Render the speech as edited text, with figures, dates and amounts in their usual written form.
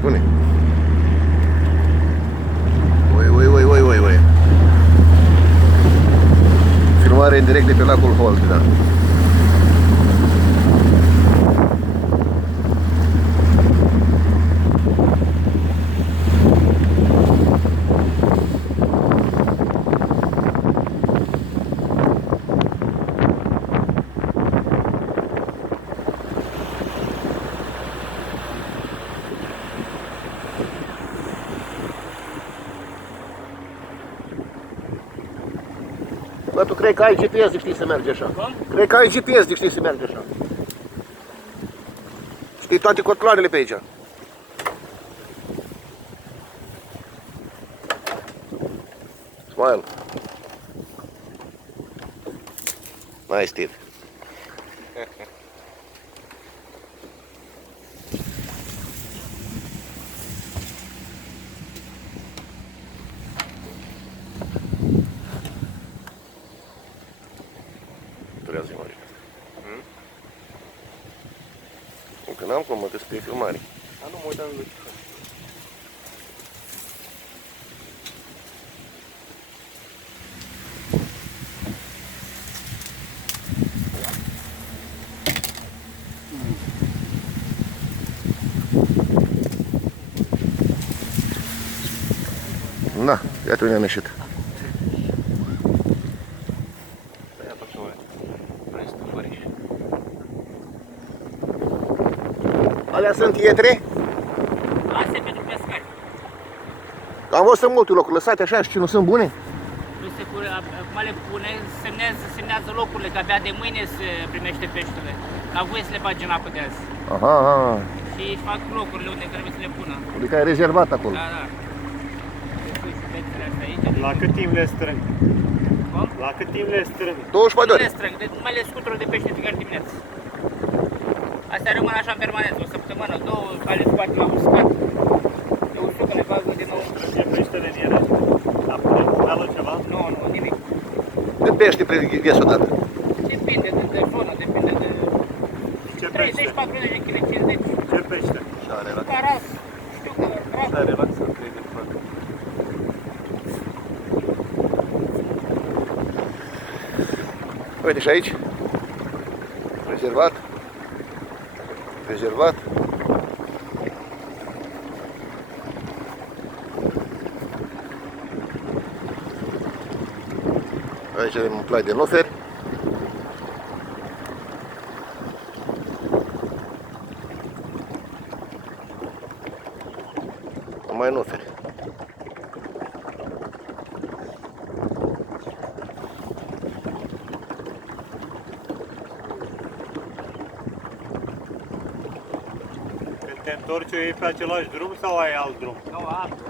Pune. Oi. Filmare în direct de pe lacul Holt, da. Bă, tu crezi că ai GPS de știi să mergi așa? Cum? Cred că ai GPS de știi să mergi așa. Știi toate cotloarele pe aici. Smile. Nice, Steve. Durează mare. Încă n-am cum, mă că scrie filmare. A, nu mă uitam în Na, iată unde am ieșit. Alea sunt ietre? Astea pentru pescari. Am văzut multe locuri lăsate așa și nu sunt bune? Nu se pune, acum le pune, semnează locurile, că abia de mâine se primește peștele. La voie să le bagi în apă de azi. Aha. Și își fac locurile unde trebuie să le pună. Adică ai rezervat acolo. Da. Deci pui pețele astea aici. La cât timp le strâng? Cum? La cât timp le strâng? 24 de Nu ore. le strâng, numai le scutură de pește fiecare dimineață. Astea rămân așa în permanență, o săptămână, două, le scoate la uscat. Le usucă, le bagă din nou. Ce peștele din ele? Apune altceva? Nu, nimic. Cât pește priveghezi odată? Depinde de zonă, depinde de Ce pește? 30-40 de kg, 50. Ce pește? Și are la Caras, știu că ras. Are relaxat, cred că fac. Uite și aici. Rezervat. Aici avem un plai de noferi. Numai noferi. Când te întorci, o iei pe același drum sau ai alt drum? Nu, altul.